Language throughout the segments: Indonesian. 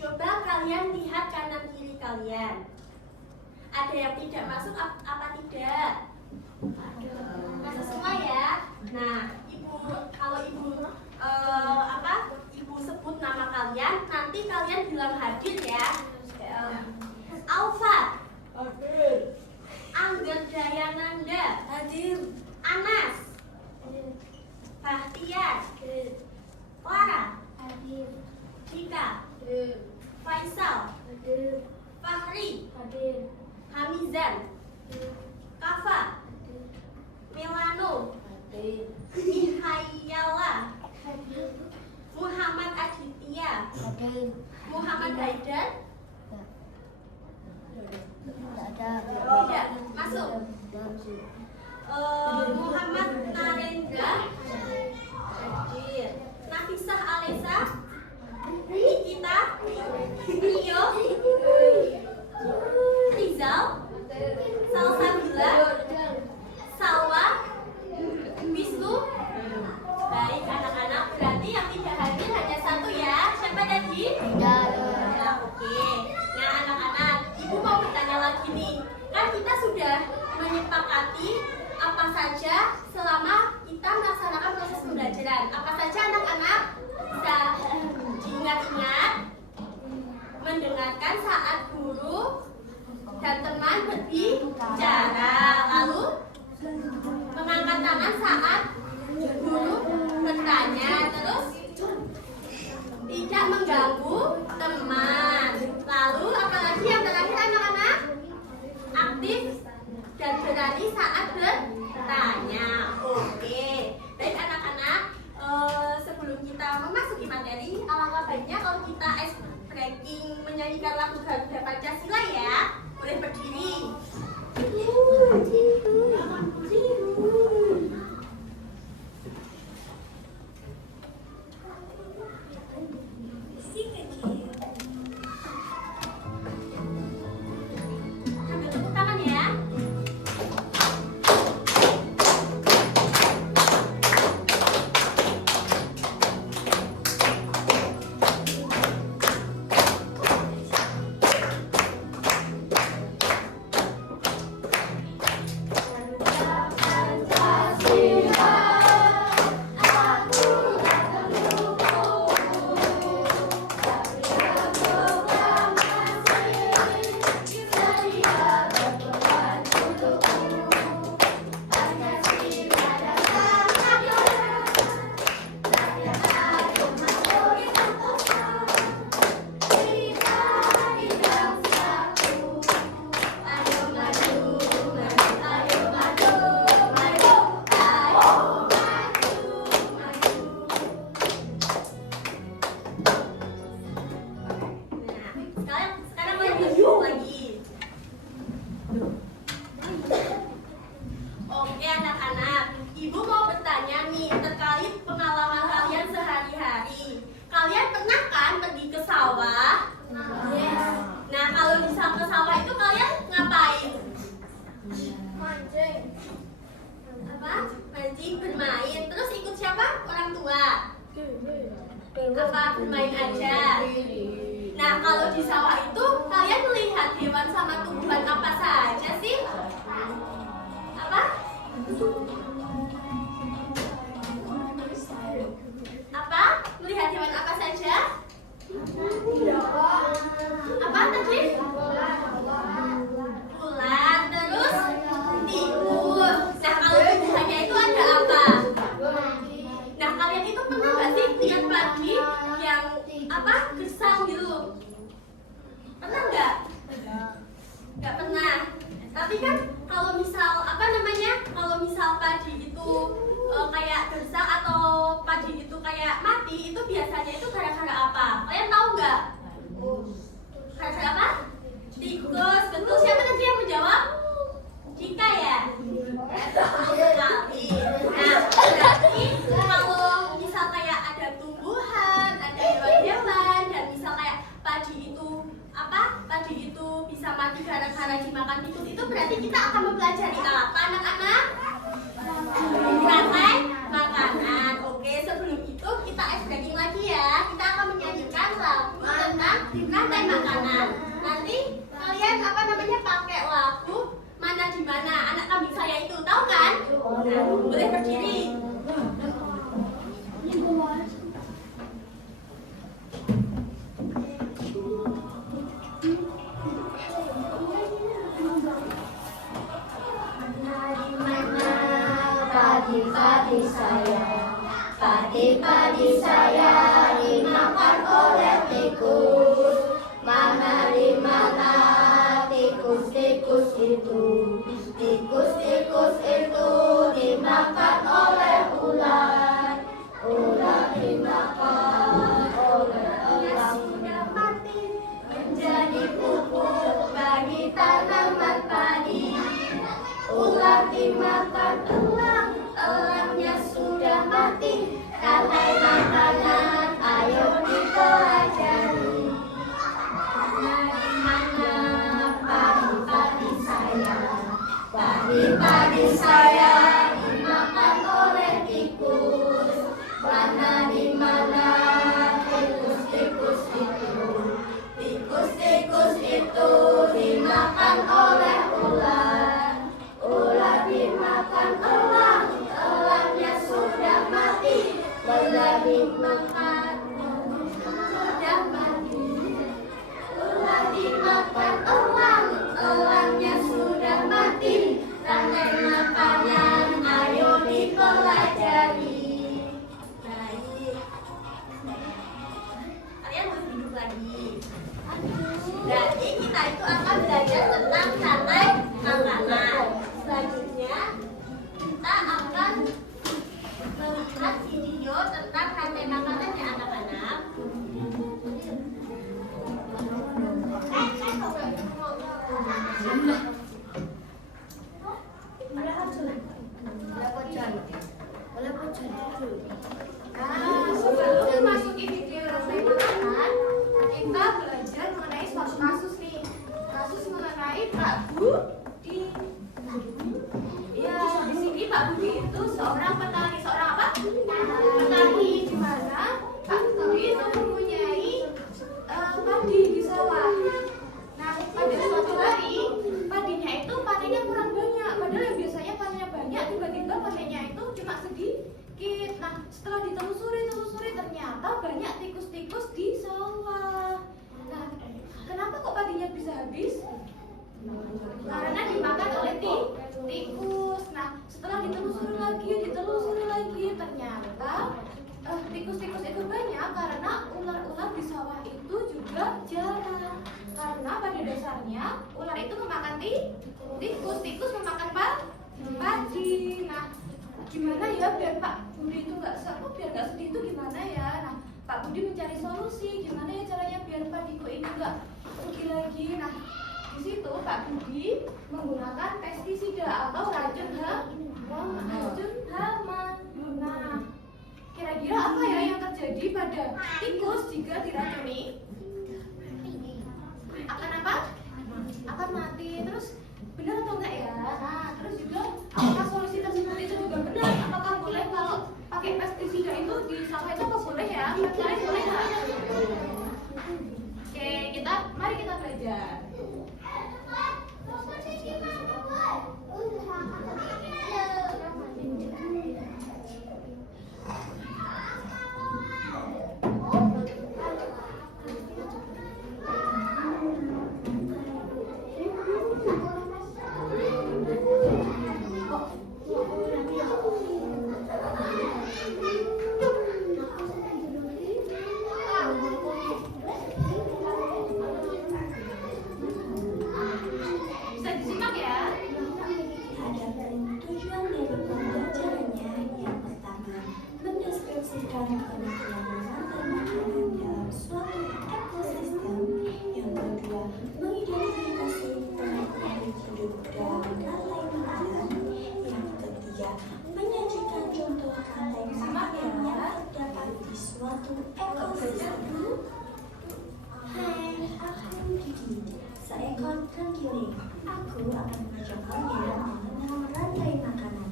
Coba kalian lihat kanan kiri kalian. Ada yang tidak masuk apa tidak? Masuk semua ya. Nah, kalau ibu ibu sebut nama kalian, nanti kalian bilang hadir ya. Alfa, hadir. Angger Dayananda, hadir. Anas, hadir. Bahtiar, hadir. Clara, hadir. Dika, hadir. Faisal, hadir. Fahri, hadir. Hamizan, hadir. Kafa, hadir. Melano, hadir. Mihayala, hadir. Muhammad Aditya, hadir. Muhammad Haidar, tidak masuk. Muhammad Narendra, hadir. Nafisah Alesa, Nikita, Rio, Rizal, Salsabila, Salwa, Wisnu. Baik anak-anak, berarti yang tidak hadir hanya satu ya. Siapa tadi? Ya, oke. Nah anak-anak, ibu mau bertanya lagi nih. Kan kita sudah menyepakati apa saja selama kita melaksanakan proses pembelajaran. Apa saja anak-anak? Bisa diingat-ingat. Mendengarkan saat guru dan teman berbicara. Lalu mengangkat tangan saat guru bertanya. Terus tidak mengganggu teman. Lalu apalagi yang terakhir anak-anak? Aktif dan berani saat bertanya. Oke. Baik anak-anak, sebelum kita memasuki materi, alangkah baiknya kalau kita ice breaking menyanyikan lagu Garuda Pancasila ya. Boleh berdiri. Oke anak-anak, ibu mau bertanya nih terkait pengalaman kalian sehari-hari. Kalian pernah kan pergi ke sawah? Yes. Nah kalau di ke sawah itu kalian ngapain? Mancing. Apa? Mancing, bermain. Terus ikut siapa? Orang tua? Apa? Bermain aja? Nah kalau di sawah itu kalian melihat hewan sama tumbuhan apa saja sih? Apa? Apa? Melihat hewan apa saja? Apa tadi? Ular, terus tikus. Nah kalau tumbuhannya itu ada apa? Nah kalian itu pernah nggak sih lihat pagi yang apa? Gersang gitu? Pernah nggak? Nggak pernah. Tapi kan kalau misal kalau misal padi itu kayak gersang atau padi itu kayak mati, itu biasanya itu gara-gara apa? Kalian tahu nggak? Gara-gara apa? Tikus. Betul. Siapa tadi yang menjawab? Dika ya? Sekali. Nah berarti kalau misal kayak ada tumbuhan, ada hewan-hewan, dan misal kayak padi itu bisa mati gara-gara dimakan tikus, itu berarti kita akan mempelajari apa anak-anak? Rantai makanan. Oke, sebelum itu kita ice breaking lagi ya. Kita akan menyanyikan lagu tentang lagi. Jadi kita itu akan belajar tentang rantai makanan. Selanjutnya kita akan melihat video tentang rantai makanan ya anak-anak. Sebelum masukin video rantai makanan, kita belajar mengenai suatu kasus nih. Kasus mengenai Pak Budi. Ya, di sini Pak Budi itu seorang petani. Seorang apa? Petani. Di mana Pak Budi itu mempunyai padi di sawah. Nah, pada suatu hari padinya itu panennya kurang banyak. Padahal yang biasanya panennya banyak, tiba-tiba panennya itu cuma sedikit. Nah, setelah ditelusuri ternyata banyak tikus-tikus di sawah. Nah, kenapa kok padinya bisa habis? Karena dimakan oleh tikus. Nah, setelah ditelusuri lagi ternyata tikus-tikus itu banyak karena ular-ular di sawah itu juga jarang. Karena pada dasarnya ular itu memakan tikus memakan padi. Nah, gimana ya biar Pak Budi itu biar nggak sedih itu gimana ya? Nah, Pak Budi mencari solusi gimana ya caranya biar padiku ini nggak rugi lagi. Nah, di situ Pak Budi menggunakan pestisida atau racun hama. Nah, kira-kira apa ya yang terjadi pada tikus jika diracuni? Akan apa? Akan mati. Terus benar atau enggak ya? Nah, terus juga apakah solusi tersebut itu juga benar? Apakah boleh kalau pakai pestisida itu di sawah itu apa boleh ya? Boleh nggak? Oke, mari kita belajar. Bisa disimak ya. Adapun tujuan dari pembelajarannya yang pertama, mendeskripsikan pengertian rantai makanan dalam suatu ekosistem. Yang kedua, mengidentifikasi peran hidup dalam rantai makanan. Yang ketiga, menyajikan contoh rantai makanan yang terdapat di suatu ekosistem. Hai, aku Didi, seekor terenggiling. Aku akan mengajak kalian mengenal rantai makanan.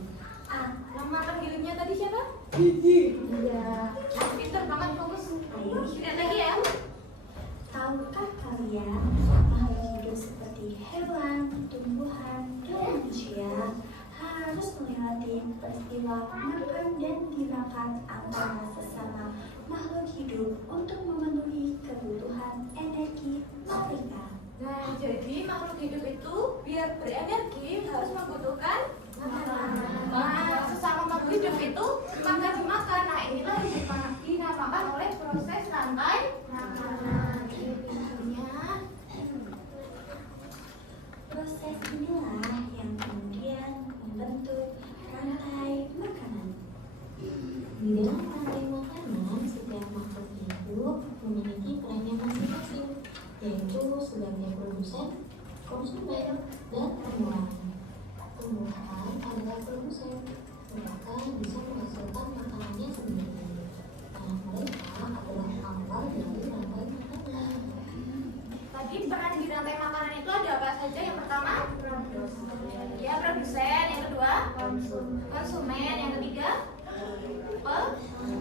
Nama terenggiling tadi siapa? Didi. Iya. Pintar banget, fokus. Ayo, Lihat lagi ya. tahukah kalian makhluk hidup seperti hewan, tumbuhan, dan manusia harus melewati peristiwa makan dan dimakan antara sesama makhluk hidup untuk memenuhi kebutuhan energi mereka. Nah, jadi makhluk hidup itu biar berenergi harus membutuhkan makanan. Nah, sesama makhluk hidup itu makan dimakan. Nah, inilah yang dinamakan oleh proses rantai makanan. Proses inilah yang kemudian membentuk rantai makanan. Di dalam rantai makanan, setiap makhluk hidup memiliki perannya masing-masing, yaitu sebagai produsen, konsumen, dan pengelola. Tumbuhan adalah produsen, mereka bisa menghasilkan makanannya sendiri. Karena mereka adalah awal dari rantai makanan. Tadi peran di rantai makanan itu ada apa saja? Yang pertama, ya produsen. Yang kedua, konsumen. Yang ketiga,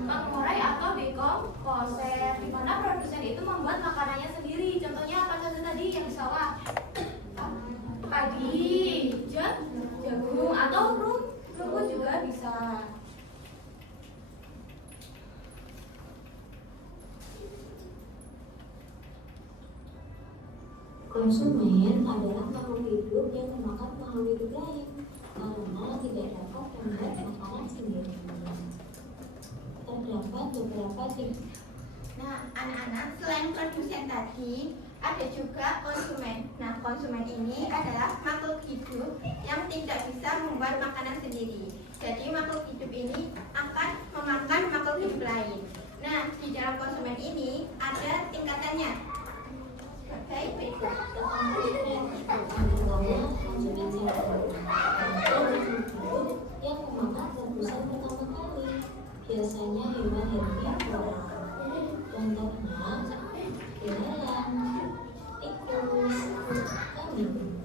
pengurai atau dekomposer. Di mana produsen itu membuat makanannya sendiri. Contohnya apa saja tadi yang di sawah? Padi, jagung, atau rumput juga bisa. Konsumen adalah makhluk hidup yang memakan makhluk hidup lain karena tidak dapat membuat makanan sendiri. Terdapat beberapa Nah, anak-anak, selain produsen tadi, ada juga konsumen. Nah, konsumen ini adalah makhluk hidup yang tidak bisa membuat makanan sendiri. Jadi, makhluk hidup ini akan memakan makhluk hidup lain. Nah, di dalam konsumen ini ada tingkatannya. Oke, berikut. Konsumen yang memakan produsen pertama kali, biasanya hewan herbivora. Contohnya belalang, tikus, kambing.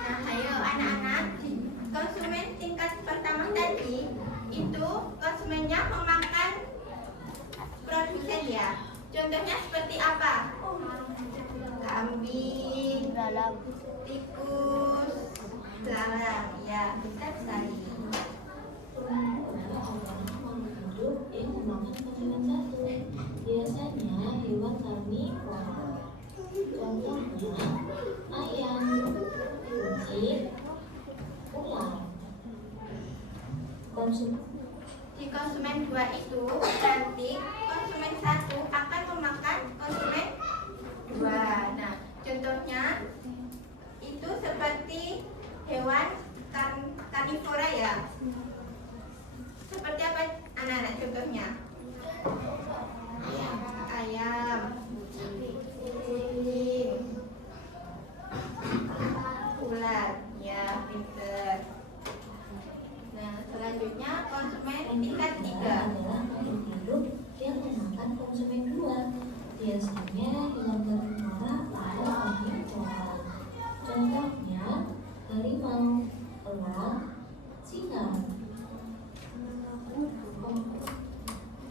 Nah, ayo anak-anak, konsumen tingkat pertama tadi itu konsumennya memakan produsen ya. Contohnya seperti apa? Kambing, tikus, belalang. Ya, benar sekali. Yang memakan konsumen satu, biasanya hewan karnivora. Contohnya ayam, kucing, ular. Di konsumen 2 itu berarti konsumen 1 akan memakan konsumen 2. Nah, contohnya itu seperti hewan karnivora ya. Seperti apa anak-anak contohnya? Ayam, kucing, ular. Ya, pinter. Nah, selanjutnya konsumen tingkat 3 adalah makhluk hidup yang memakan konsumen 2. Biasanya hewan karnivora atau omnivora. Contohnya harimau, elang, singa.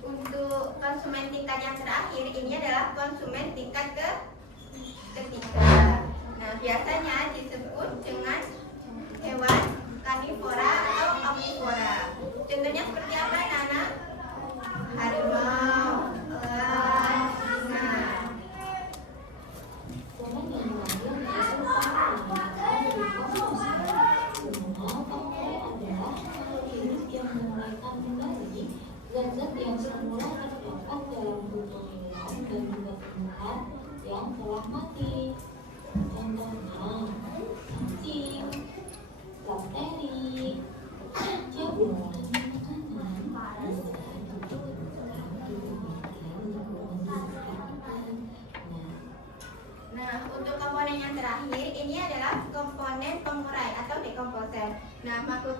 Untuk konsumen tingkat yang terakhir ini adalah konsumen tingkat ketiga. Nah, biasanya disebut dengan hewan karnivora atau omnivora. Contohnya seperti apa, Nana? Harimau, elang, singa. Orang yang lahir dari adalah makhluk hidup yang menurunkan kembali zat-zat yang semula terdapat dalam tubuh hewan dan juga tumbuhan yang telah mati. Contohnya cacing, bakteri, jamur, Nah, untuk komponen yang terakhir ini adalah komponen pengurai atau dekomposer. Nah, makhluk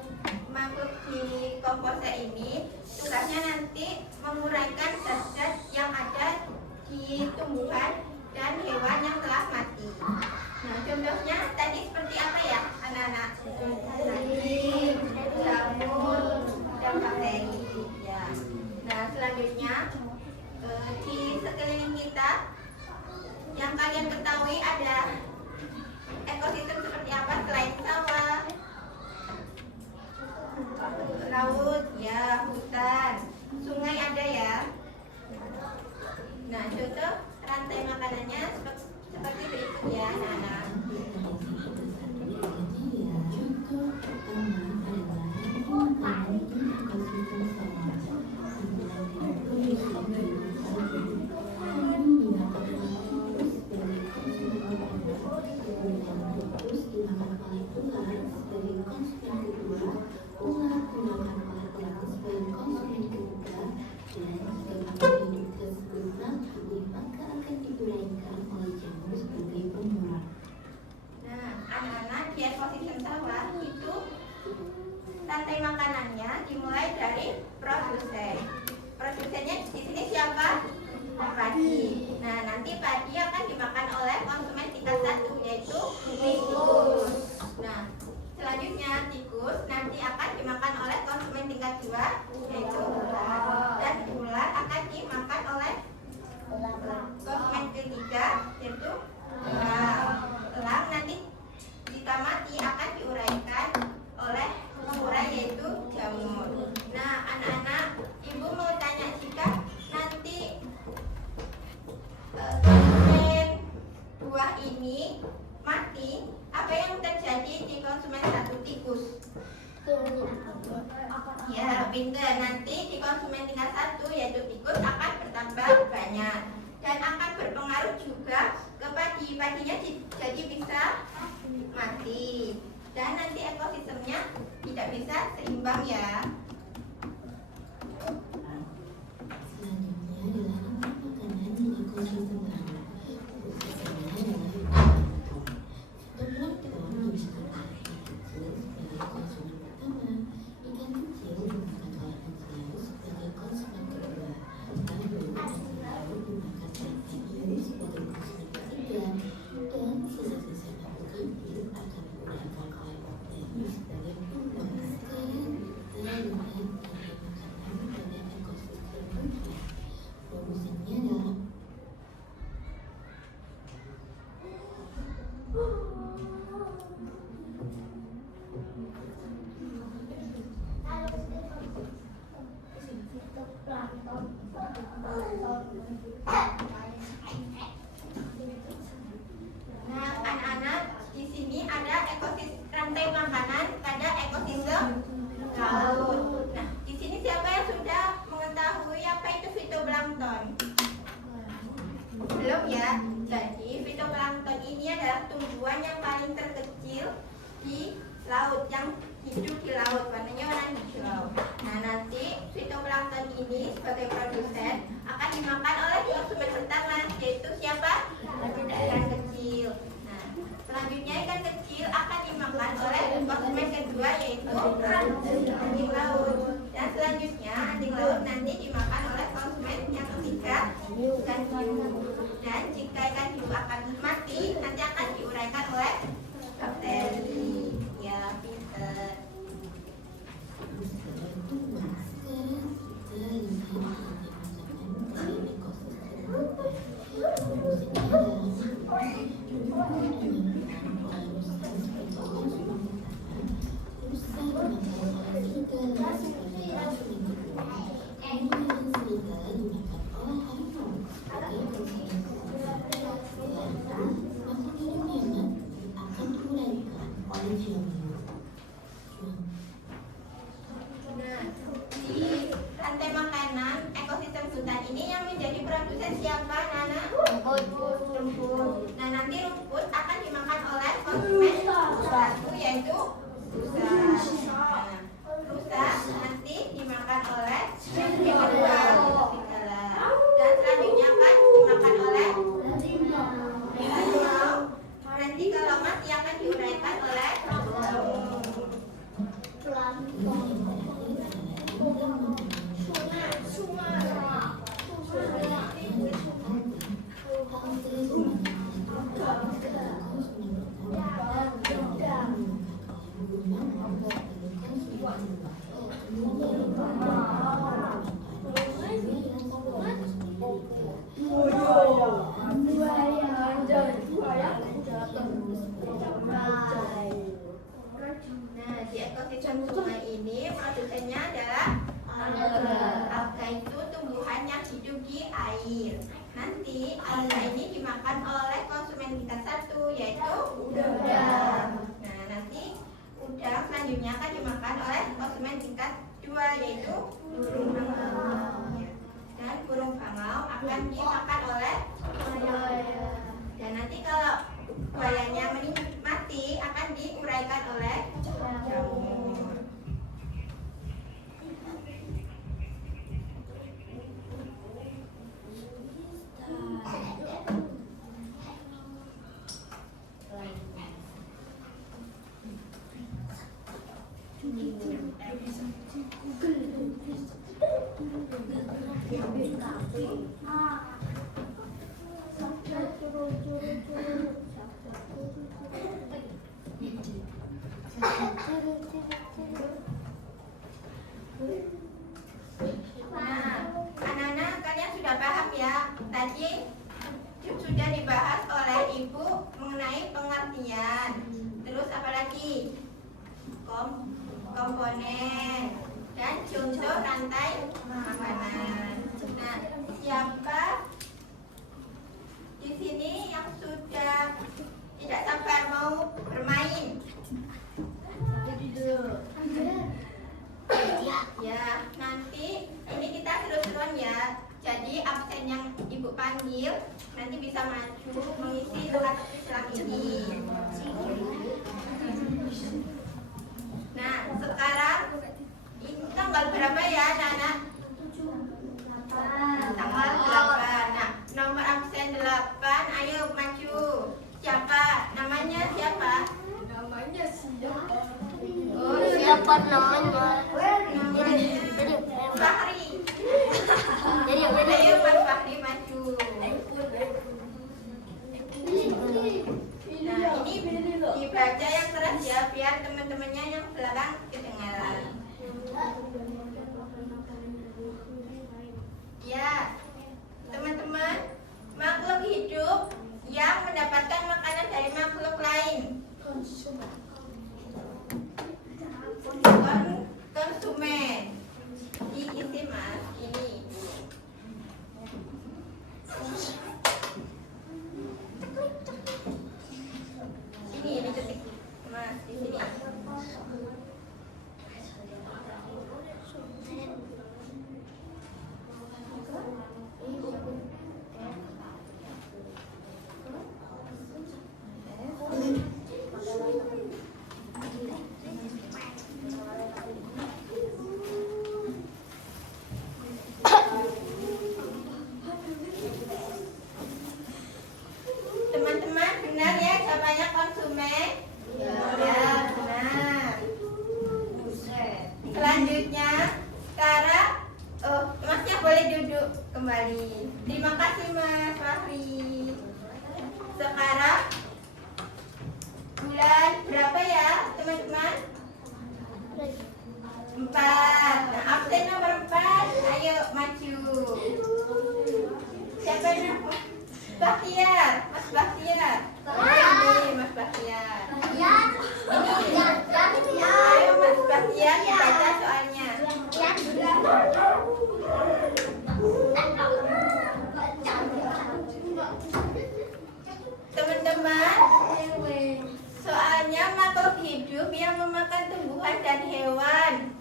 di komposer ini tugasnya nanti menguraikan zat-zat yang ada di tumbuhan dan hewan yang telah mati. Nah, contohnya tadi seperti apa ya, anak-anak? Daging, jamur, dan bakteri. Ya. Nah, selanjutnya di sekeliling kita yang kalian ketahui ada ekosistem seperti apa selain sawah, laut, ya, hutan, sungai ada ya. Nah, contoh rantai makanannya seperti berikut ya, anak-anak. Nah, anak-anak, di ekosistem sawah itu rantai makanannya dimulai dari produsen. Produsennya di sini siapa? Padi. Nah, nanti padi akan dimakan oleh konsumen tingkat 1 yaitu tikus. Nah, selanjutnya tikus nanti akan dimakan oleh konsumen tingkat 2 yaitu ular. Dan ular akan dimakan oleh konsumen ketiga yaitu elang. Elang nanti jika mati akan diuraikan oleh pengurai yaitu jamur. Nah, anak-anak, ibu mau tanya, jika nanti konsumen buah ini mati, apa yang terjadi di konsumen 1 tikus? Ya, pintar. Nanti di konsumen konsumen tingkat 1 yaitu tikus akan bertambah banyak dan akan berpengaruh juga ke padi. Padinya jadi bisa mati dan nanti ekosistemnya tidak bisa seimbang ya. Selanjutnya adalah makanan di ekosistem laut. Prosesnya adalah fitoplankton dimakan oleh ikan kecil sebagai konsumen pertama, ikan kecil dimakan oleh anjing sebagai konsumen kedua, lalu anjing laut dimakan oleh penyu sebagai konsumen ketiga, dan sisa-sisa makhluk hidup akan diuraikan oleh penyu sebagai pengganti. Sekarang kita lihat makanan pada ekosistem rumput. Produsennya adalah Nah, anak-anak, di sini ada ekosistem rantai makanan pada ekosistem laut. Nah, di sini siapa yang sudah mengetahui apa itu fitoplankton? Belum ya? Jadi fitoplankton ini adalah tumbuhan yang paling terkecil di laut, yang hidup di laut, warnanya warna hijau. Nah, nanti fitoplankton ini sebagai produsen akan dimakan oleh konsumen pertama, yaitu siapa? Ikan kecil. Nah, selanjutnya ikan kecil akan dimakan oleh konsumen kedua, yaitu anjing laut. Dan selanjutnya anjing laut nanti dimakan oleh konsumen yang ketiga, ikan hiu. Dan jika ikan hiu akan mati, nanti akan diuraikan oleh bakteri. Ya, pinter. Nah, di rantai makanan ekosistem hutan ini yang menjadi produsen siapa, Nana? Rumput. Nah, nanti rumput akan dimakan oleh konsumen satu, yaitu rusa. Nah, rusa nanti dimakan oleh yang kedua, serigala. Dan selanjutnya akan dimakan oleh harimau. Nanti kalau mati akan diuraikan oleh Nah, di ekosistem sungai ini produsennya adalah alga. Alga itu tumbuhan yang hidup di air. Nanti alga ini dimakan oleh konsumen tingkat 1, yaitu udang. Nah, nanti udang selanjutnya akan dimakan oleh konsumen tingkat 2, yaitu burung bangau. Dan burung bangau akan dimakan oleh buaya. Dan nanti kalau buayanya mati akan diuraikan oleh jamur. Nah, anak-anak kalian sudah paham ya? Tadi sudah dibahas oleh Ibu mengenai pengertian. Terus apa lagi? Komponen dan contoh rantai makanan. Nah, siapa di sini yang sudah tidak sabar mau bermain? Ya, nanti ini panggil, nanti bisa maju mengisi tempat Islam ini. Nah, sekarang ini tanggal berapa ya, anak-anak? Tanggal 8. Nah, nomor absen 8, ayo maju. Siapa? Namanya siapa? Namanya siapa? Oh, Siapa namanya? Fahri. Jadi Ayo Mas Fahri maju. Nah, ini dibaca yang keras ya, biar teman-temannya yang belakang kedengaran. Ya, teman-teman, makhluk hidup yang mendapatkan makanan dari makhluk lain. Konsumen. Diisi mas, ini. Ini ketik mas di sini. Teman-teman benar ya jawabannya konsumen? Ya, benar. Selanjutnya, sekarang masnya boleh duduk kembali. Terima kasih Mas Fahri. Sekarang bulan berapa ya teman-teman? 4. Nah, absen nomor 4. Ayo maju. Siapa yang Bahtiar? Mas Bahtiar. Ini Mas Bahtiar. Ayo Mas Bahtiar baca soalnya. Teman-teman, soalnya makhluk hidup yang memakan tumbuhan dan hewan.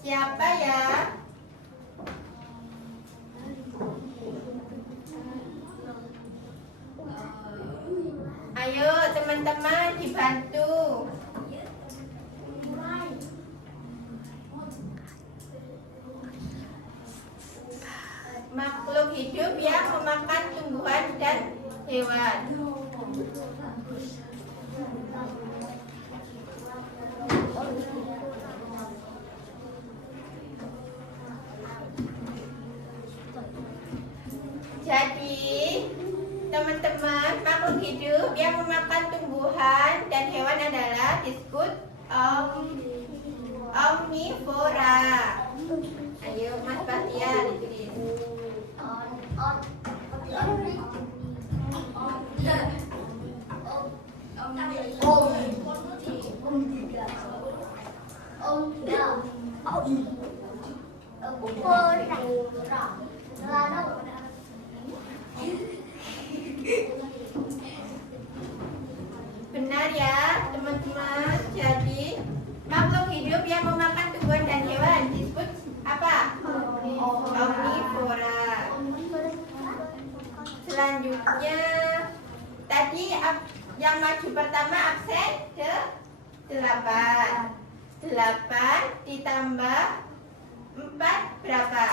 Siapa ya? Ayo teman-teman dibantu. Makhluk hidup yang memakan tumbuhan dan hewan. Jadi teman-teman, makhluk hidup yang memakan tumbuhan dan hewan adalah disebut omnivora. Ayo Mas Bahtiar ditulis. Benar ya teman-teman. Jadi makhluk hidup yang memakan tumbuhan dan hewan disebut apa? Omnivora. Selanjutnya tadi yang maju pertama absen 8. 8 ditambah 4 berapa?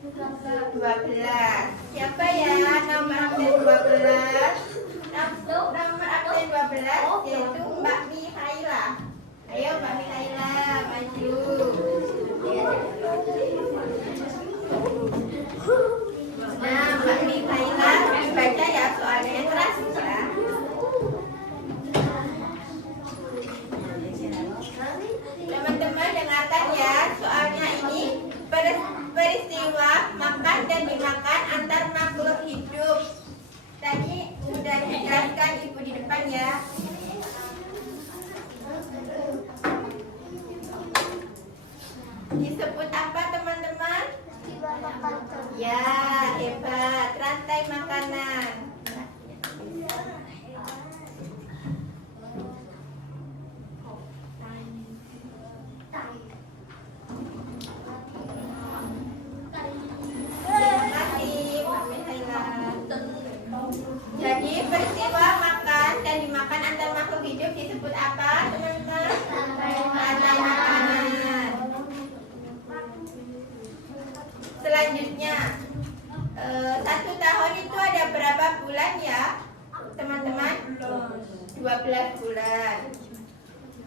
12. Siapa ya nomor absen 12? Nomor absen 12 yaitu Mbak Mihaila. Ayo Mbak Mihaila maju. Nah Mbak Mihaila dibaca ya soalnya yang keras ya. Teman-teman dengarkan ya, soalnya ini peristiwa makan dan dimakan antar makhluk hidup. Tadi sudah dijelaskan ibu di depan ya. Disebut apa teman-teman? Ya, hebat. Rantai makanan. selanjutnya, 1 tahun itu ada berapa bulan ya, teman-teman? 12 bulan.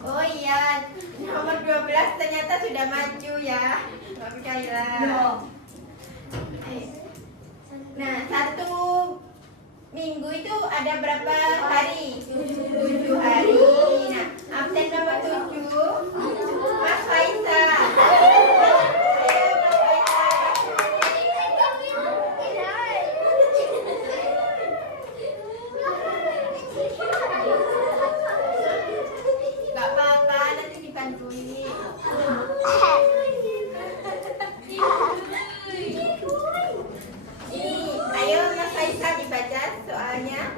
Oh iya, nomor 12 ternyata sudah maju ya. Nggak percaya. Nah, 1 minggu itu ada berapa hari? 7 hari. Nah, absen nomor 7, Mas Faisal. Gak apa-apa, nanti dibantuin. Ayo Mas Faisal dibaca soalnya.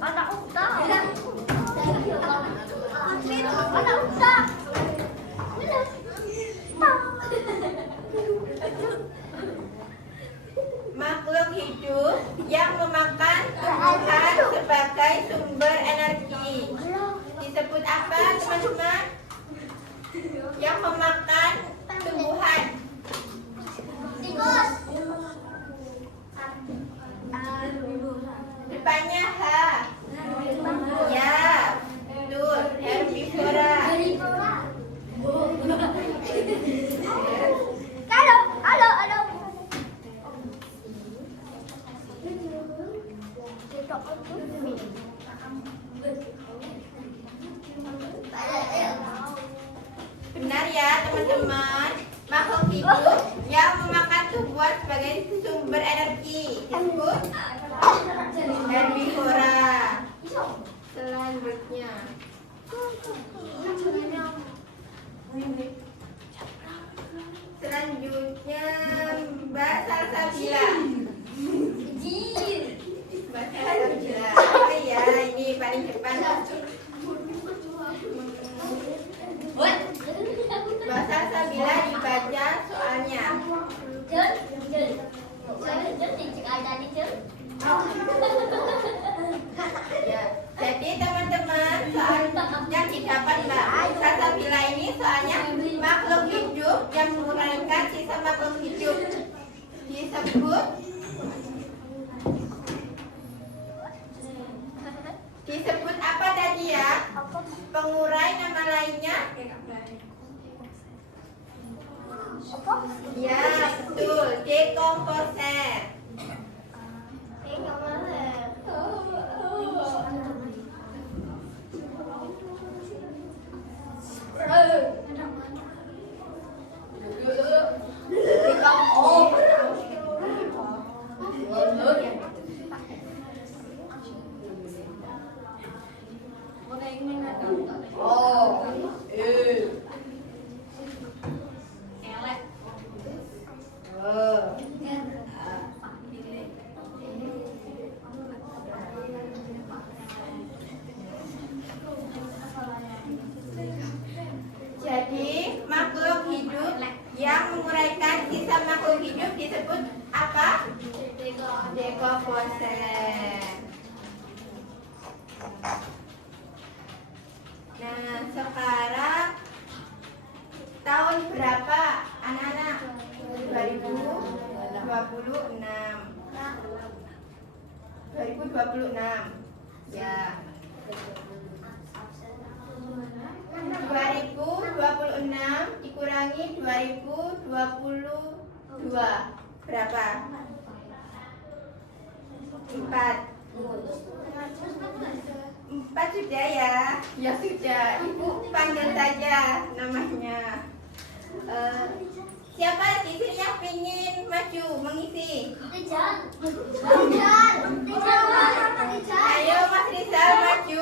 Anak unta. Anak unta. Makhluk hidup yang memakan tumbuhan sebagai sumber energi disebut apa, teman-teman? Yang memakan tumbuhan. Tikus. Depannya H. Ya, betul. Herbivora. Halo. Benar ya, teman-teman. Makhluk hidup yang memakan tumbuhan sebagai sumber energi disebut herbivora. Selanjutnya, Mbak Salsabila. Mbak Salsabila. Oh iya, ini paling depan. Mbak Salsabila dibaca soalnya. Ya, jadi teman-teman, soal yang didapat Mbak Salsabila ini soalnya makhluk hidup yang mengurangkan sisa makhluk hidup disebut apa tadi ya? Pengurai nama lainnya? Ya, betul, dekomposer. Jadi makhluk hidup yang menguraikan sisa makhluk hidup disebut apa? Dekomposer. Nah, sekarang tahun berapa anak-anak? 2026. Ya. 2026 dikurangi 2022 berapa? 4 sudah ya? Ya sudah, Ibu panggil saja namanya. Siapa di sini yang ingin maju mengisi? Ayo Mas Rizal maju.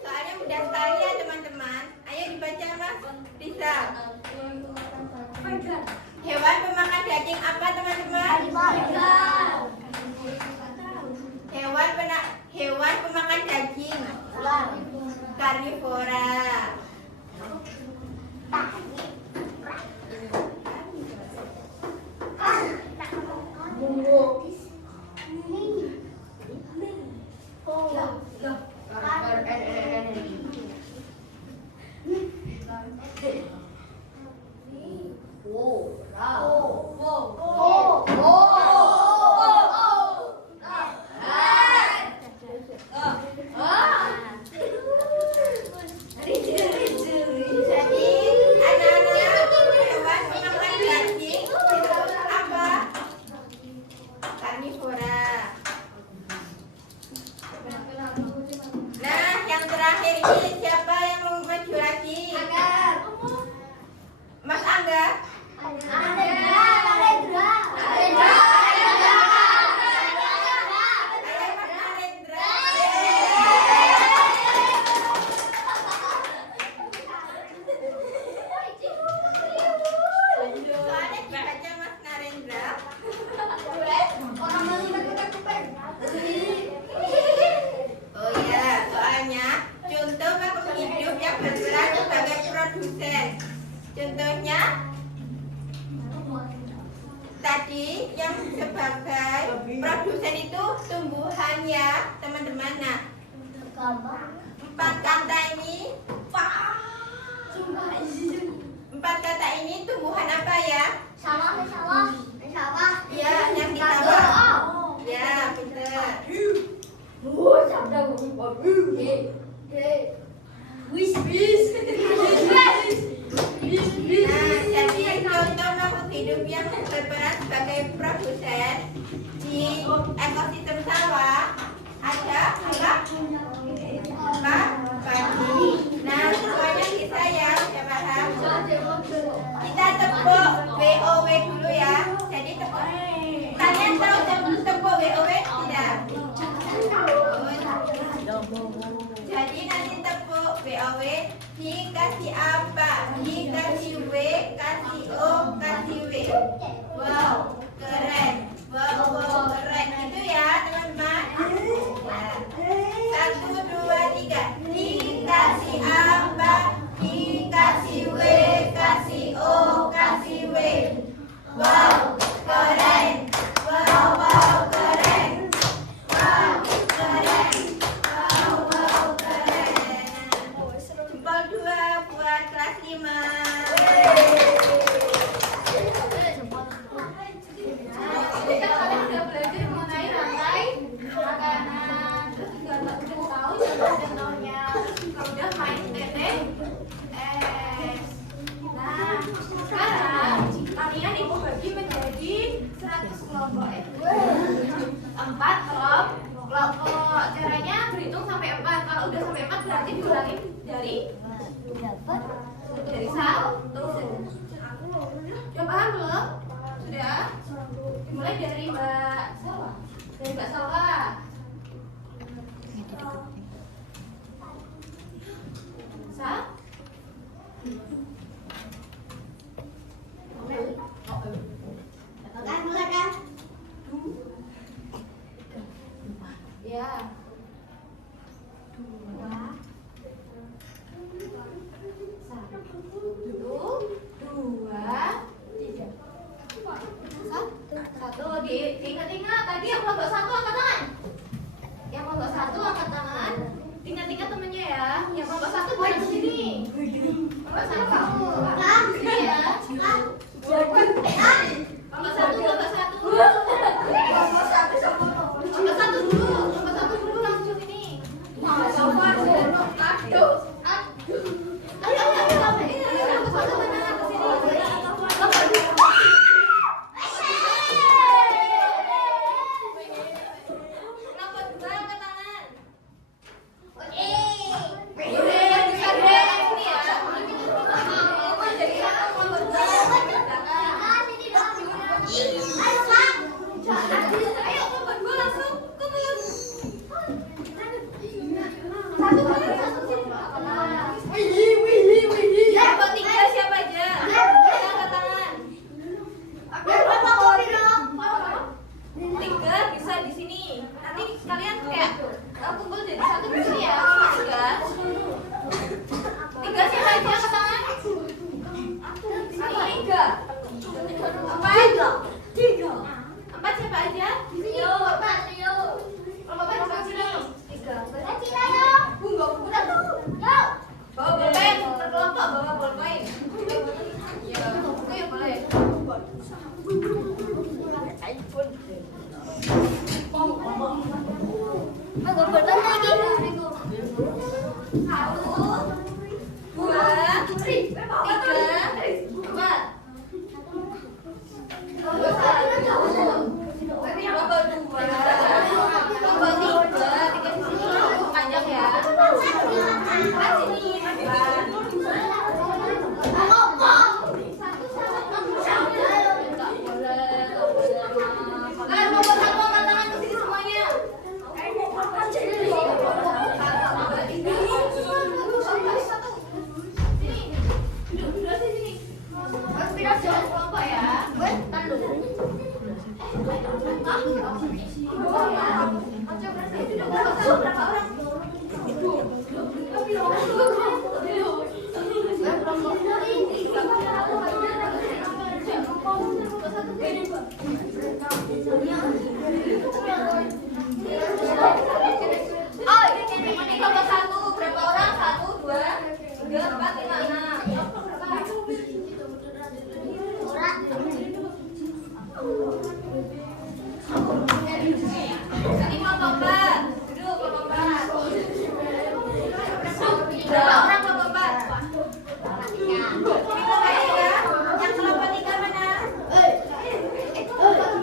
Soalnya mudah sekali ya teman-teman. Ayo dibaca Mas Rizal. Hewan pemakan daging apa teman-teman? Hewan pemakan daging. Karnivora. produsen. Contohnya tadi yang sebagai produsen itu tumbuhannya teman-teman. Nah, 4 kata ini tumbuhan apa ya? Ya, yang ditambah. Ya, benar. Nah, jadi contoh makhluk hidup yang berperan sebagai produsen di ekosistem sawah ada apa? Padi. Nah, semuanya kita ya, udah paham? Kita tepuk WOW dulu ya. Jadi tepuk. Kalian tahu tepuk WOW tidak? Jadi nanti tepuk WOW dikasih apa? Dikasih W, kasih O, kasih W. Wow, keren. Wow, keren. Itu ya teman-teman. Ya. 1, 2, 3. Dikasih apa? Dikasih W, kasih O, kasih W. Wow, keren. Wow, keren. Wow, keren. Wow, keren. Jempol 2 buat kelas 5. Kita kalian udah belajar mengenai rantai makanan. Terus juga udah tahu contoh-contohnya. Kalau udah main teteh Nah, sekarang kalian ibu bagi menjadi 100 kelompok. 4 kelompok. Caranya berhitung sampai 4. Kalau udah sampai 4 berarti diulangi dari 1. Sudah paham belum? Sudah? Dimulai dari Mbak Salwa. Dari Mbak Salwa. Sal? Ya. 1, 2, 3. 1. Diingat-ingat tadi yang kelompok 1 angkat tangan. Yang kelompok 1 angkat tangan. Ingat-ingat temennya ya. Yang kelompok 1 buat di sini. Kelompok 1. Sini ya. Kelompok 1, kelompok 1. Kelompok 1 dulu. Kelompok 1 dulu langsung sini. Aduh. Ayo. Kelompok 1 mana? Ke sini. Empat siapa aja? Rio. Kelompok apa di sini? 3. Bawa bolpen, berkelompok bawa bolpen. Ya, buku ya boleh. Satu, 2, 3, 4. Oh, ini kelompok 1. Berapa orang? 1, 2, 3, 4, 5, 6. Ini kelompok 4. Duduk kelompok 4. Berapa orang kelompok 4? Ini kelompok 3. Yang kelompok 3 mana? Ini kelompok 3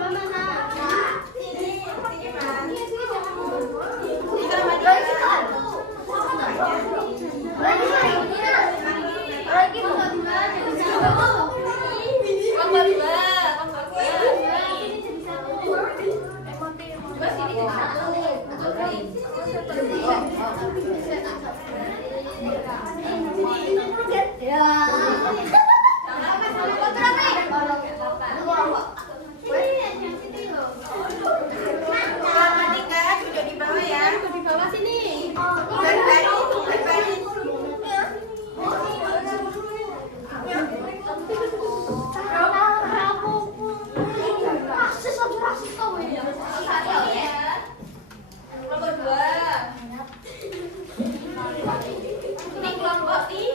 duduk di bawah ya. Di bawah sini. Berbaris. Kelompok 2. Ini kelompok 3.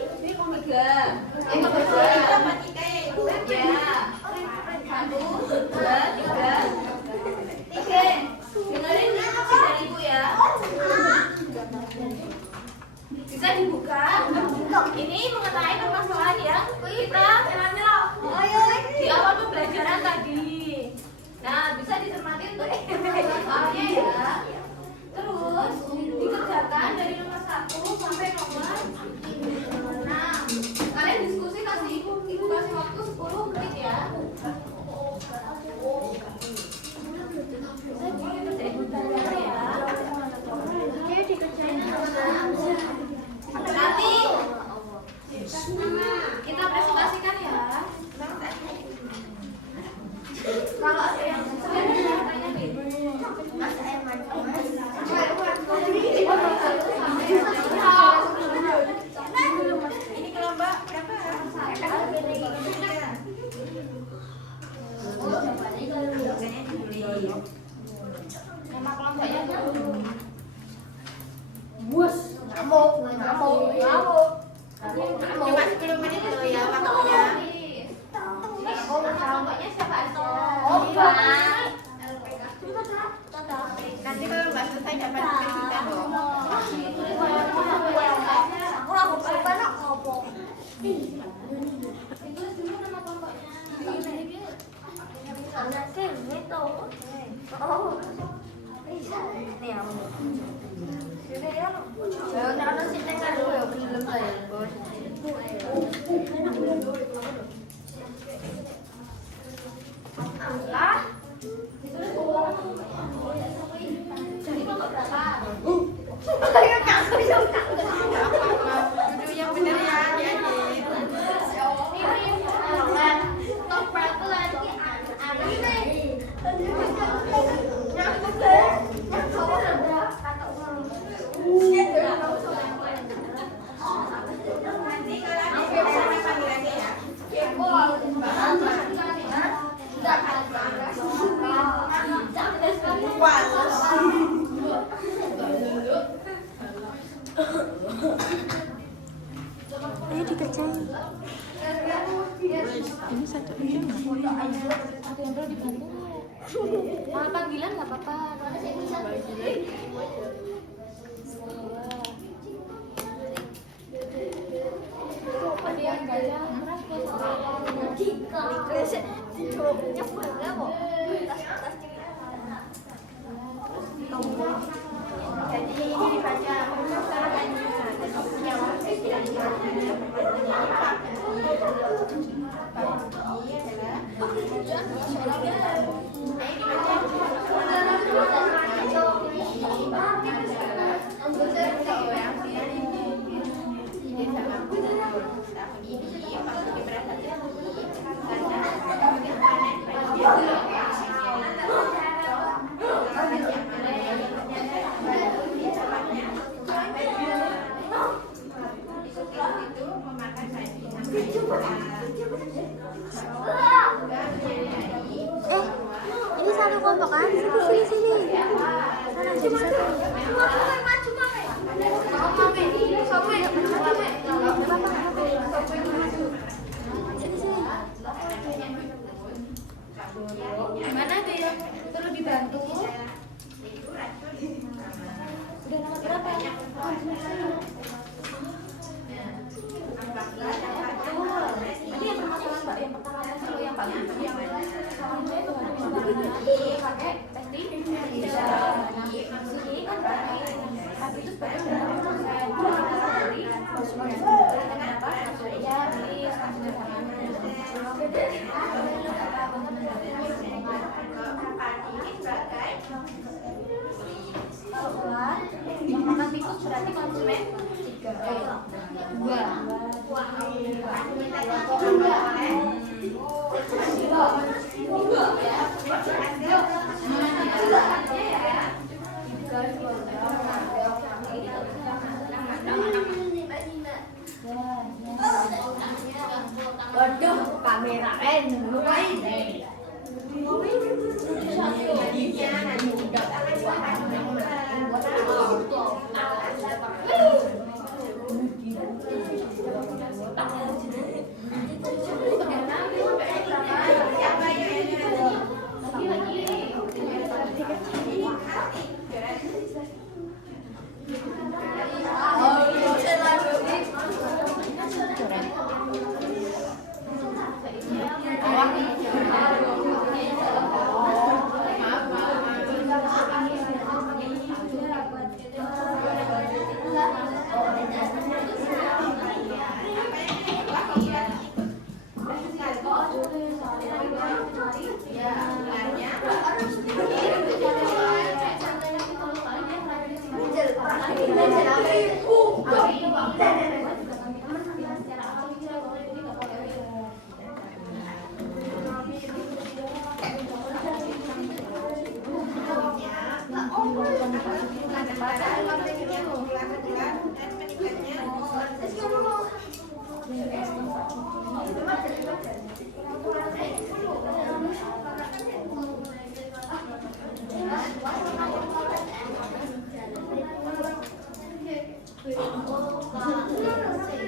Kelompok 2. Kelompok 3 ya Ibu. Ya. 1, 2, 3. Oke. Dengerin dari Ibu ya. Bisa dibuka. Ini mengenai permasalahan yang kita di awal pembelajaran tadi. Nah, bisa dicermati untuk soalnya ya. Terus dikerjakan dari nomor 1 sampai nomor 6. Kalian diskusi kasih ibu kasih waktu 10 menit ya. Nanti kita presentasikan ya. Kalau ada yang tanya Mas Erman. Ini kelompok berapa? Nama kelompoknya dulu. Cuma 10 menit dulu ya waktunya. Kelompoknya siapa aja? Nanti kalau nggak selesai dapat kita dong. Duduk yang benar ya, adik-adik. Nanti kalau ada yang panggil aja ya. Ayo dikerjain. Ini satu jam. Ada yang perlu dibantu. Panggilan nggak apa-apa. Ada yang baca Jadi ini dibaca permasalahannya. Jawab dan jawabannya ini adalah tahun ini waktu berapa itu memakan sayur. Ini satu kelompok kan? Sini. Sana jadi satu. Gimana Dil? Perlu dibantu? Udah nomor berapa? Ini yang permasalahan Mbak, yang pertama dulu yang paling yang pakai testing bisa ini kan tapi itu sebagai dari kenapa ya di yang makan tikus berarti konsumen 2. Waduh, kamera mulai deh.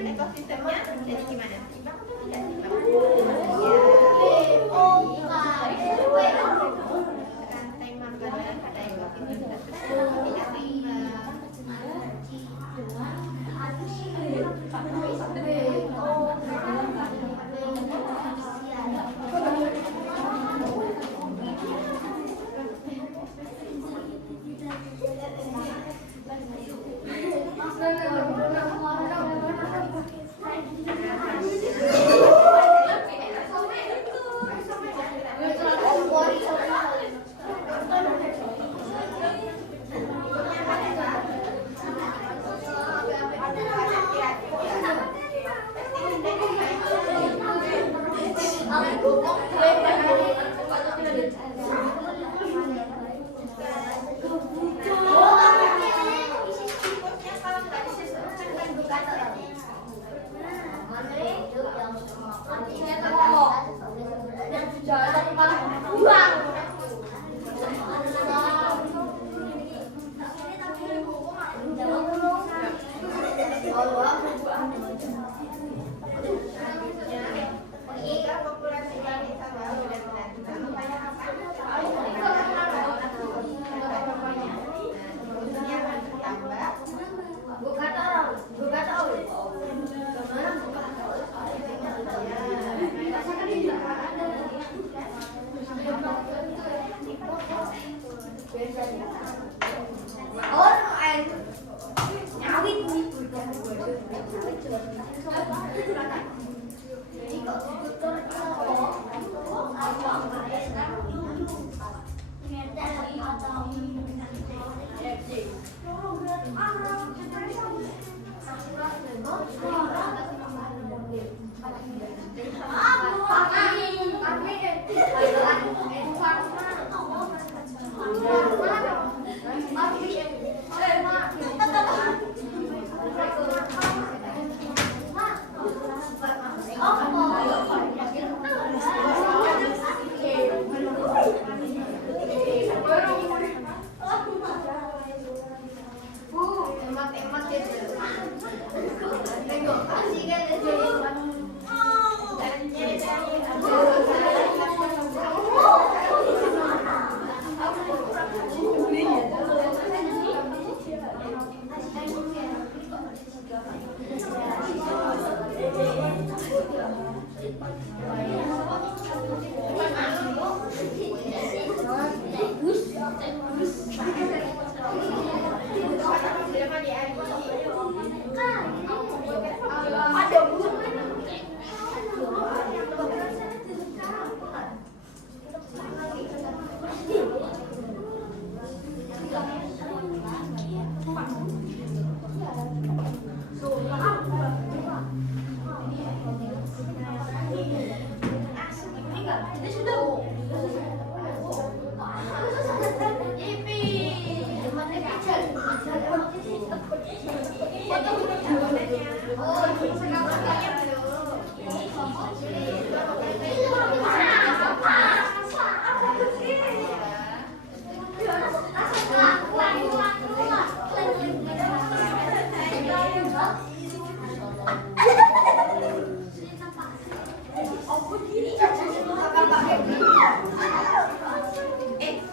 Ekosistemnya jadi gimana? Seimbang atau tidak rantai makanan pada ekosistem tidak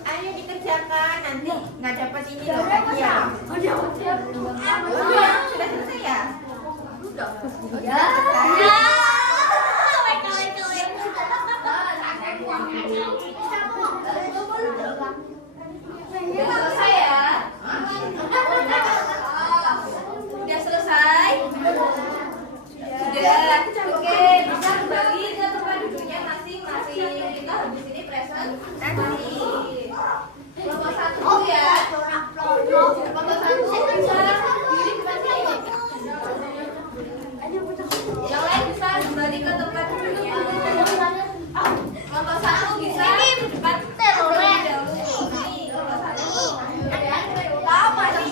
Ayo dikerjakan, nanti nggak dapat ini loh hadiah. Sudah selesai ya? Ya. Udah selesai ya? Udah selesai? Sudah. Oke, bisa kembali ke tempat duduknya masing-masing. Kita habis ini presentasi. Kelompok 1 dulu ya. Kelompok 1 bisa diri depan sini. Yang lain bisa kembali ke tempat duduknya. Kelompok 1 bisa di depan terlebih dahulu. Nih, kelompok 1. Lama sih.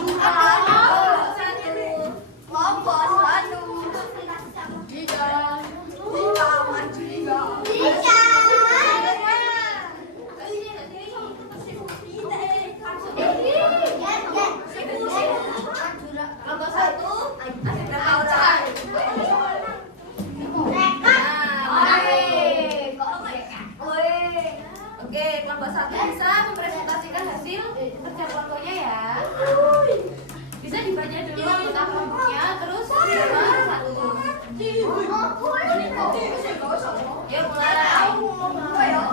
Kelompok 1. Kelompok 1 asik berapa orang? Oke, kelompok 1 bisa mempresentasikan hasil kerja kelompoknya ya. Bisa dibaca dulu anggota kelompoknya, terus nomor 1. Yuk mulai. Yuk mulai yuk.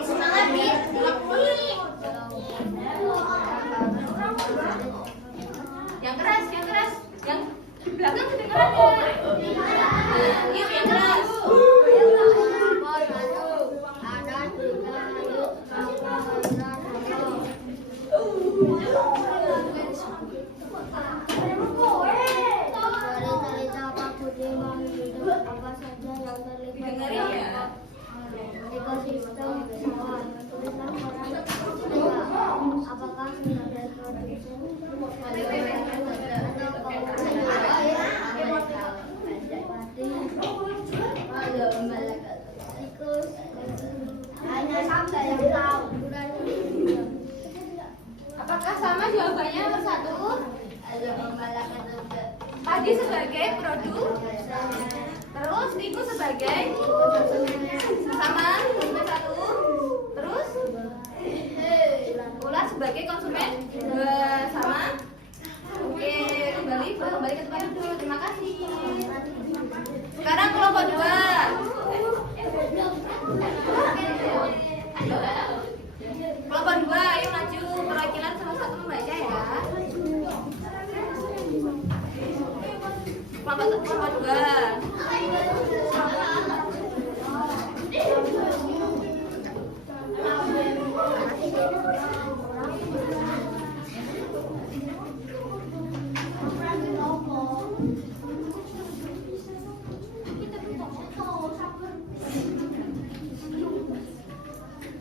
Semangat Bit. Yang keras, yang keras. Yang belakang kedengeran ya. Yuk yang keras. Dengerin ya. Ekosistem pesawat. Apakah sebenarnya hanya sampai yang tahu. Apakah sama jawabannya nomor 1? Padi sebagai produk, terus Riku sebagai sama nomor 1, terus Ulas sebagai konsumen sama. Oke, kembali ke tempat duduk. Terima kasih. Sekarang kelompok 2. Kelompok 2, ayo maju. Perwakilan salah satu membaca ya. Kelompok 2.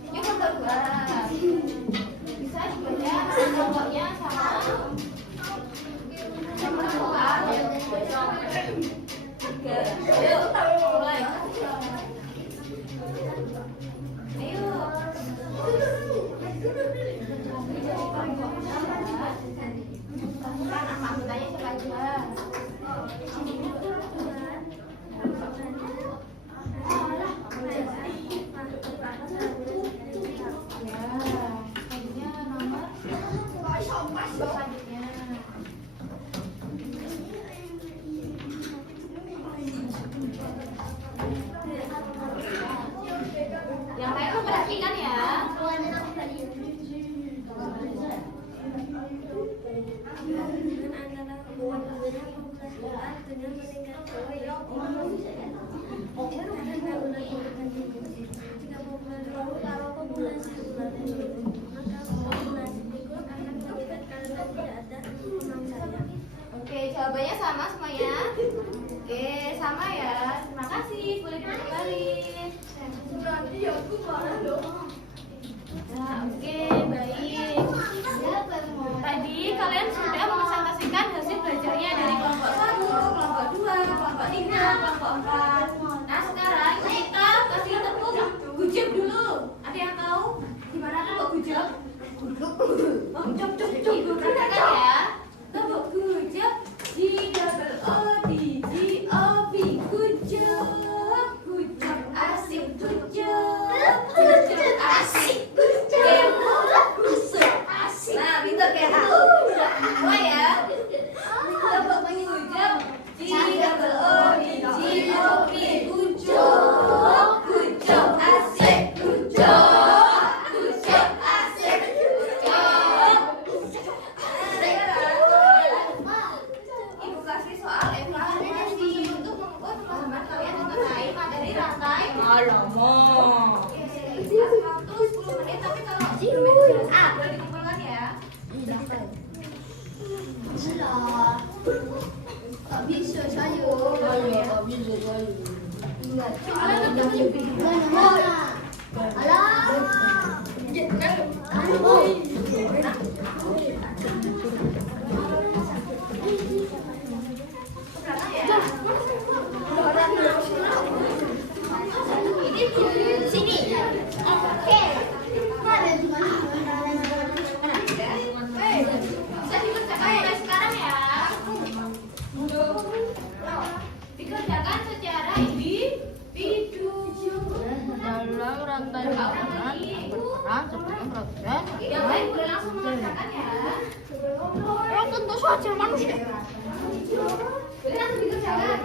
Yuk kelompok 2. Bisa dibaca kelompoknya sama. Ayo, mulai. Ayo. Yang lain tuh perhatikan ya. Oke, jawabannya sama semuanya. Oke, sama ya. Terima kasih. Boleh kembali. Nah, oke, baik. Tadi kalian sudah mepresentasikan hasil belajarnya dari kelompok 1, kelompok 2, kelompok 3, kelompok 4. Nah, sekarang kita kasih tepuk gujep dulu. Ada yang tahu gimana tepuk gujep? Perhatikan ya. Tepuk gujep G-double-O-D-G-O-B. Gujep, gujep asik, gujep, gujep asik, gujep asik. Nah, pintar kayak gitu. Semua ya. Tepuk gujep G-double-O-D-G-O-B. Gujep, gujep asik, gujep, gujep asik, gujep. Ibu kasih soal evaluasi untuk mengukur pemahaman kalian mengenai materi rantai. Alamak. Kasih waktu 10 menit, tapi kalau belum jelas boleh dikumpulkan ya. bisa saya. Tak bisa saya. Ingat. Mana? Alah. Ini sini. Oke. Ada di mana? Bisa dikerjakan mulai sekarang ya. Dikerjakan secara individu. Dalam rantai makanan yang berperan sebagai produsen. Yang lain boleh langsung mengerjakan ya. Ya tentu saja manusia. Boleh langsung dikerjakan.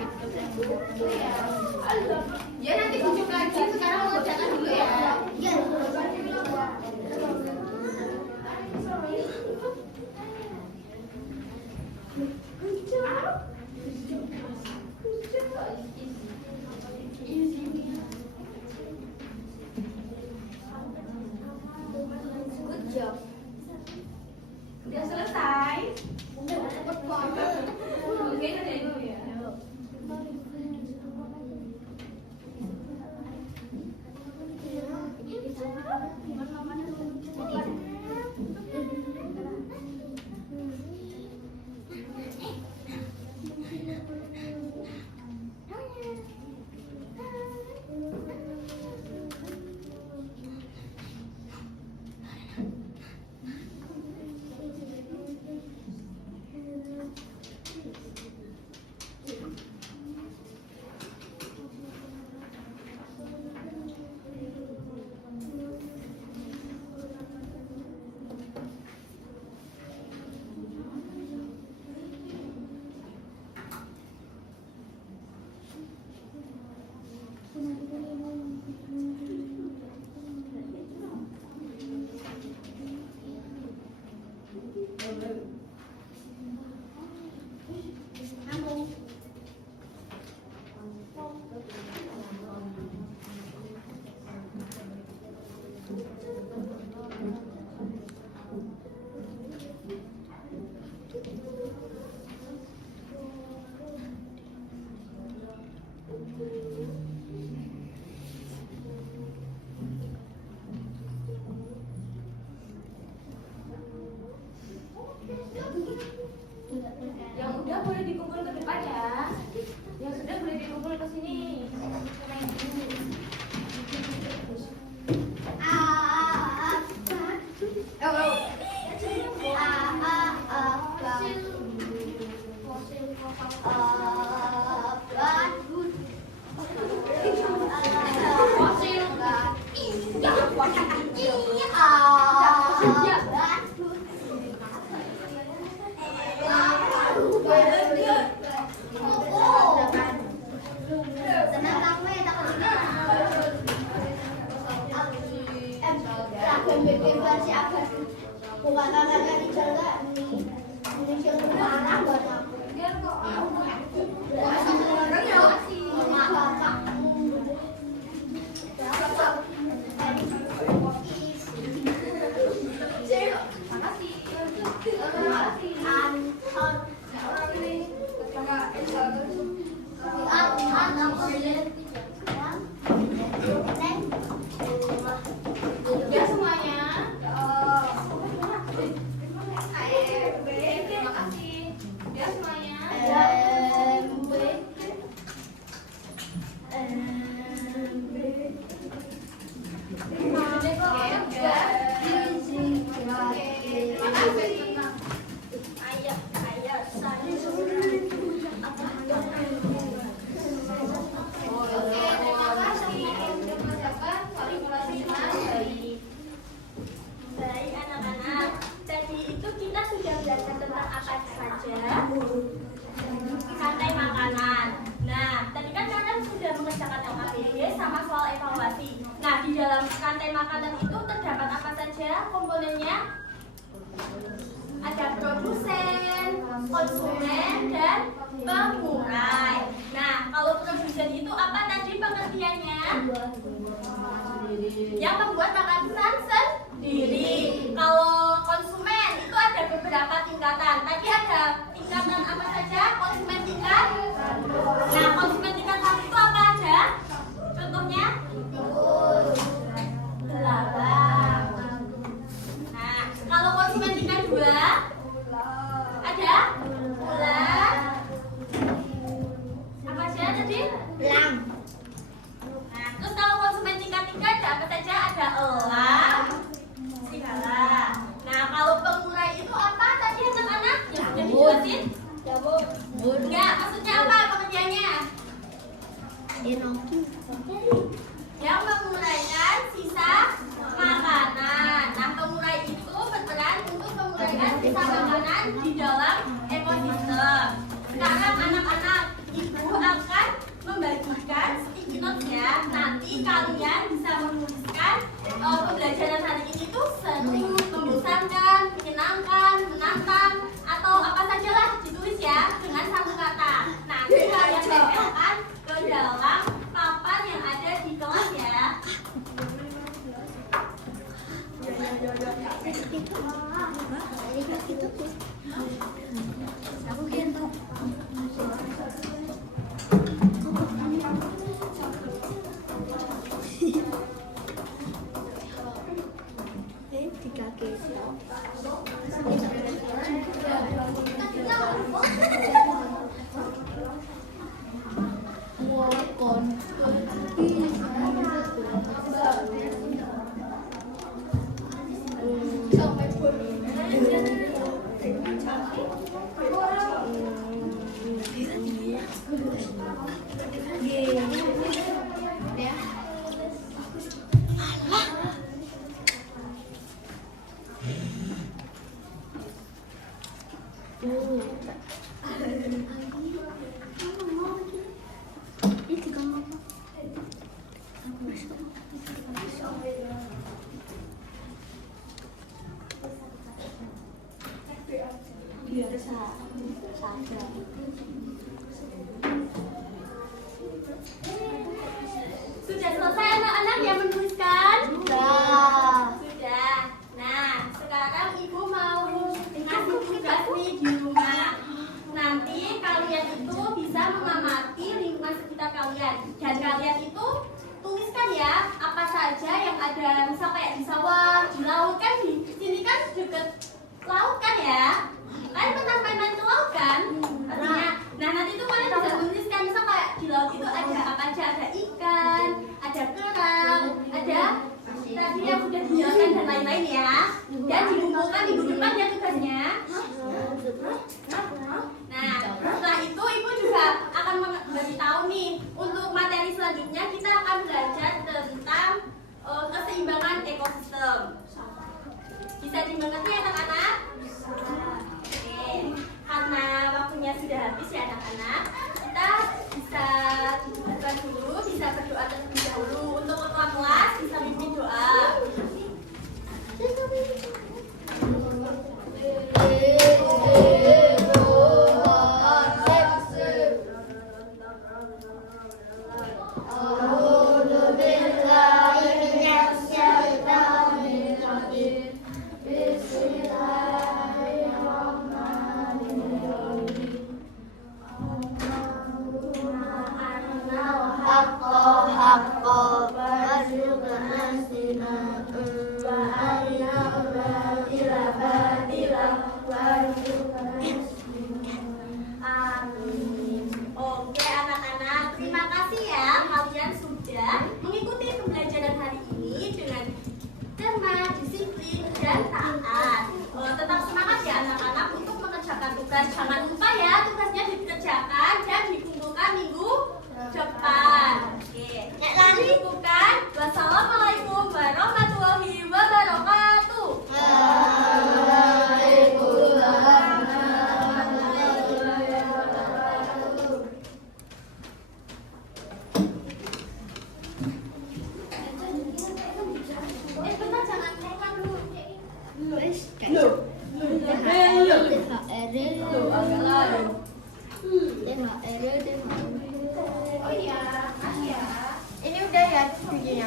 Ya nanti bujuk lagi. Sekarang mengerjakan dulu ya. Udah selesai? Oke, kerjain dulu ya. Yang udah boleh dikumpul ke depan ya. Yang sudah boleh dikumpul ke sini. Bukan kakaknya di jalan ini marah buat aku. Ya semuanya. Terima kasih. Ya semuanya. Baik anak-anak, tadi itu kita sudah belajar tentang apa saja rantai makanan. Nah, tadi kan kalian sudah mengerjakan LKPD sama soal evaluasi. Nah, di dalam rantai makanan itu terdapat apa saja komponennya? Ada produsen, konsumen, dan pengurai. Nah, kalau produsen itu apa tadi pengertiannya? Yang membuat makanan sendiri. Kalau konsumen itu ada beberapa tingkatan. Tadi ada tingkatan apa saja? Konsumen tingkat. Nah, konsumen tingkat 1 itu apa aja? Contohnya? Belalang. Nah, kalau konsumen tingkat 2 ada? Ular. Apa aja tadi? Belang. Nah, terus kalau konsumen tingkat 3 ada apa saja? Ada elang, serigala. Nah, kalau pengurai itu apa tadi anak-anak? Yang sudah dijelasin? Enggak, maksudnya apa pengertiannya? Yang menguraikan sisa makanan. Nah, pengurai itu berperan untuk menguraikan sisa makanan di dalam ekosistem. Sekarang anak-anak, ibu akan membagikan sticky notes-nya. Nanti kalian bisa menuliskan pembelajaran hari ini tuh seru, membosankan, menyenangkan, menantang, atau apa sajalah ditulis ya dengan satu kata. Nanti kalian tempelkan ke dalam papan yang ada di kelas ya. Sudah selesai anak-anak yang menuliskan? Sudah. Nah, sekarang ibu mau ngasih tugas nih di rumah. Nanti kalian itu bisa mengamati lingkungan sekitar kalian. Dan kalian itu tuliskan ya apa saja yang ada, misal kayak di sawah, di laut kan, di sini kan dekat laut kan ya. Kalian pernah main-main ke laut kan? Artinya, nah nanti tuh kalian bisa tuliskan misal kayak di laut itu ada apa aja, ada ikan, ada kerang, ada tadi yang sudah dijelaskan dan lain-lain ya. Dan dikumpulkan minggu depan ya tugasnya. Nah, setelah itu ibu juga akan memberi tahu nih untuk materi selanjutnya kita akan belajar tentang keseimbangan ekosistem. Bisa dimengerti ya anak-anak? Oke, karena waktunya sudah habis ya anak-anak, kita bisa bukan dulu, bisa berdoa terlebih dahulu. Untuk ketua kelas bisa pimpin doa. Amin. Oke anak-anak, terima kasih ya kalian sudah mengikuti pembelajaran hari ini dengan cermat, disiplin, dan taat. Tetap semangat ya anak-anak untuk mengerjakan tugas. Jangan lupa ya tugasnya dikerjakan dan dikumpulkan minggu depan. Oke, lagi bukan. Wassalamualaikum warahmatullahi wabarakatuh. Bentar, jangan ngomong dulu. Oh iya, makasih ya. Ini udah ya videonya.